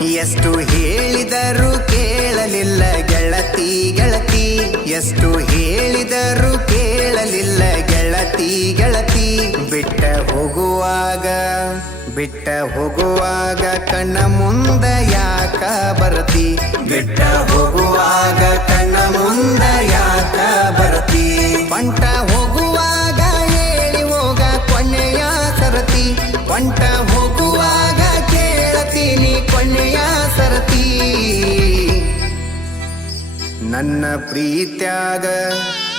ಎಷ್ಟು ಹೇಳಿದರು ಕೇಳಲಿಲ್ಲ ಗೆಳತಿ ಗೆಳತಿ. ಎಷ್ಟು ಹೇಳಿದರು ಕೇಳಲಿಲ್ಲ ಗೆಳತಿ ಗೆಳತಿ. ಬಿಟ್ಟ ಹೋಗುವಾಗ ಬಿಟ್ಟ ಹೋಗುವಾಗ ಕಣ್ಣ ಮುಂದ ಯಾಕ ಬರತಿ? ಬಿಟ್ಟ ಹೋಗುವಾಗ ಕಣ್ಣ ಮುಂದ ಯಾಕ ಬರತಿ? ಬಂಟ ಹೋಗುವಾಗ ನನ್ನ ಪ್ರೀತ್ಯಾಗ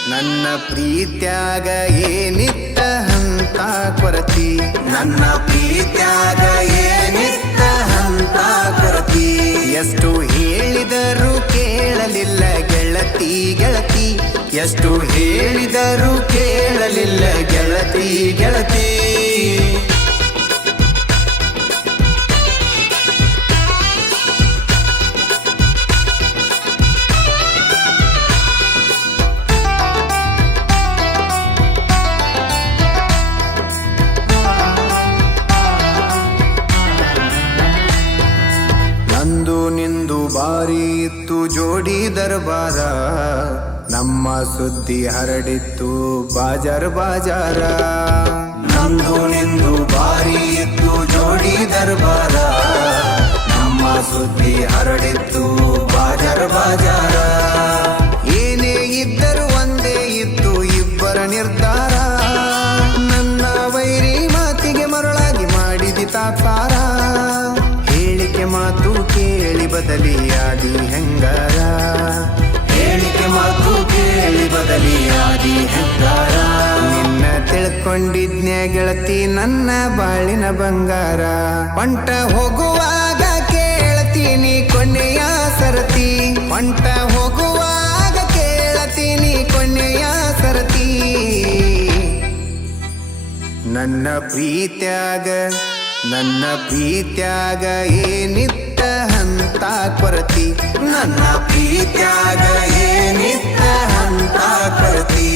ನನ್ನ ಪ್ರೀತ್ಯಾಗ ಏನಿತ್ತ ಹಂತ ಕೊರತಿ. ನನ್ನ ಪ್ರೀತ್ಯಾಗ ಏನಿತ್ತ ಹಂತ ಕೊರತಿ. ಎಷ್ಟು ಹೇಳಿದರೂ ಕೇಳಲಿಲ್ಲ ಗೆಳತಿ ಗೆಳತಿ. ಎಷ್ಟು ಹೇಳಿದರೂ ಕೇಳಲಿಲ್ಲ ಗೆಳತಿ ಗೆಳತಿ. ಬಾರಿ ಇತ್ತು ಜೋಡಿ ದರ್ಬಾರ, ನಮ್ಮ ಸುದ್ದಿ ಹರಡಿತ್ತು ಬಾಜಾರ್ ಬಾಜಾರ. ನಂದು ನಿಂದು ಬಾರಿ ಇತ್ತು ಜೋಡಿ ದರ್ಬಾರ, ನಮ್ಮ ಸುದ್ದಿ ಹರಡಿತ್ತು ಬಾಜಾರ್ ಬಾಜಾರ. ಬದಲಿಯಾದಿ ಹೆಂಗಾರ? ಹೇಳಿಕೆ ಮಾತು ಕೇಳಿ ಬದಲಿಯಾದಿ ಹೆಂಗಾರ? ನಿನ್ನ ತಿಳ್ಕೊಂಡಿದ್ನೆ ಗೆಳತಿ ನನ್ನ ಬಾಳಿನ ಬಂಗಾರ. ಪಂಟ ಹೋಗುವಾಗ ಕೇಳ್ತೀನಿ ಕೊನೆಯ ಸರತಿ. ಪಂಟ ಹೋಗುವಾಗ ಕೇಳ್ತೀನಿ ಕೊನೆಯ ಸರತಿ. ನನ್ನ ಪ್ರೀತ್ಯಾಗ ನನ್ನ ಪ್ರೀತ್ಯಾಗ ಏನಿತ್ತ ಹಂತ ಕೊರತಿ. ನನ್ನ ಪ್ರೀತ್ಯಾಗ ಏನಿತ್ತ ಅಂತ ಕೊರತಿ.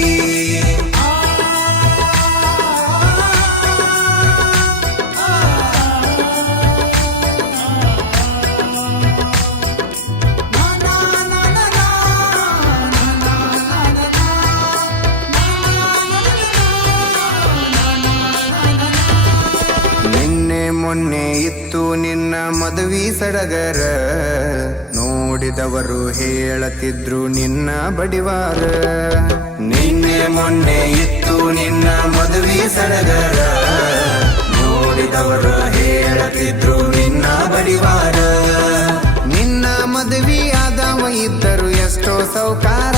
ಇತ್ತು ನಿನ್ನ ಮದುವೆ ಸಡಗರ. ನೋಡಿದವರು ಹೇಳತಿದ್ರು ನಿನ್ನ ಬಡಿವಾರ. ನಿನ್ನೆ ಮೊನ್ನೆ ಇತ್ತು ನಿನ್ನ ಮದುವೆ ಸಡಗರ. ನೋಡಿದವರು ಹೇಳತಿದ್ರು ನಿನ್ನ ಬಡಿವಾರ. ನಿನ್ನ ಮದುವೆ ಆದವ ಇದ್ದರು ಎಷ್ಟೋ ಸೌಕಾರ.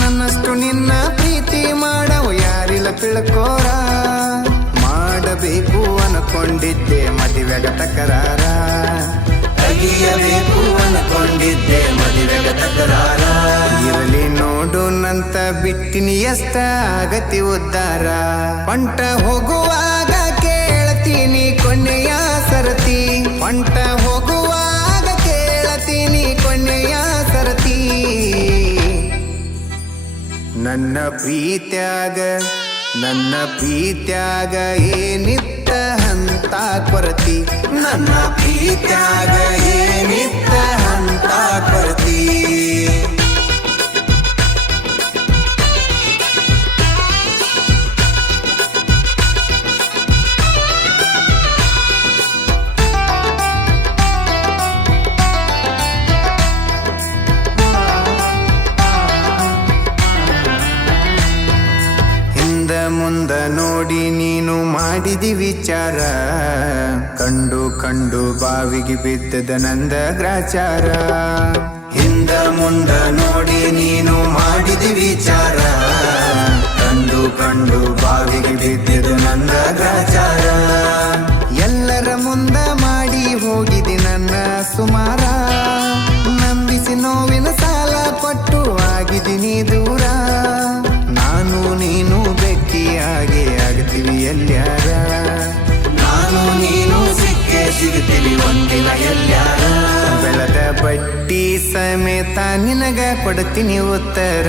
ನನ್ನಷ್ಟು ನಿನ್ನ ಪ್ರೀತಿ ಮಾಡವು ಯಾರಿಲ್ಲ ತಿಳ್ಕೋರ. ಅನ್ಕೊಂಡಿದ್ದೆ ಮದುವೆಗ ತಕರಾರ. ತೆಗಿಯಬೇಕು ಅನ್ಕೊಂಡಿದ್ದೆ ಮದುವೆಗ ತಕರಾರ. ಇರಲಿ ನೋಡು ನಂತ ಬಿಟ್ಟಿನಿ ಎಷ್ಟ ಆಗತಿ ಉದ್ದಾರ. ಪಂಟ ಹೋಗುವಾಗ ಕೇಳ್ತೀನಿ ಕೊನೆಯ ಸರತಿ. ಪಂಟ ಹೋಗುವಾಗ ಕೇಳತೀನಿ ಕೊನೆಯ ಸರತಿ. ನನ್ನ ಪ್ರೀತ್ಯಾಗ ನನ್ನ ಪ್ರೀತ್ಯಾಗ ಏನಿತ್ತ ಹಂತ ಕೊರತಿ ನನ್ನ ಪ್ರೀತ್ಯಾಗ ಏನಿತ್ತ ಹಂತ ಕೊರತಿ ವಿಚಾರ. ಕಂಡು ಕಂಡು ಬಾವಿಗೆ ಬಿದ್ದದ ನಂದ ಗ್ರಾಚಾರ. ಹಿಂದ ಮುಂದ ನೋಡಿ ನೀನು ಮಾಡಿದ ವಿಚಾರ. ಕಂಡು ಕಂಡು ಬಾವಿಗೆ ಬಿದ್ದದ ನಂದ ಗ್ರಾಚಾರ. ಎಲ್ಲರ ಮುಂದ ಮಾಡಿ ಹೋಗಿದೆ ನನ್ನ ಸುಮಾರ. ನಂಬಿಸಿ ನೋವಿನ ಸಾಲ ಪಟ್ಟು ಆಗಿದ್ದೀನಿ ದೂರ. ನಾನು ನೀನು ಭೇಟಿಯಾಗಿ ಆಗ್ತೀವಿ ಎಲ್ಯಾರ. ನಿನಗ ಕೊಡ್ತೀನಿ ಉತ್ತರ.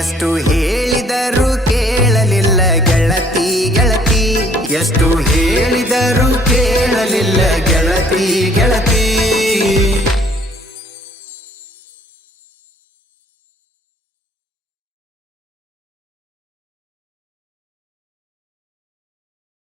ಎಷ್ಟು ಹೇಳಿದರೂ ಕೇಳಲಿಲ್ಲ ಗೆಳತಿ ಗೆಳತಿ. ಎಷ್ಟು ಹೇಳಿದರೂ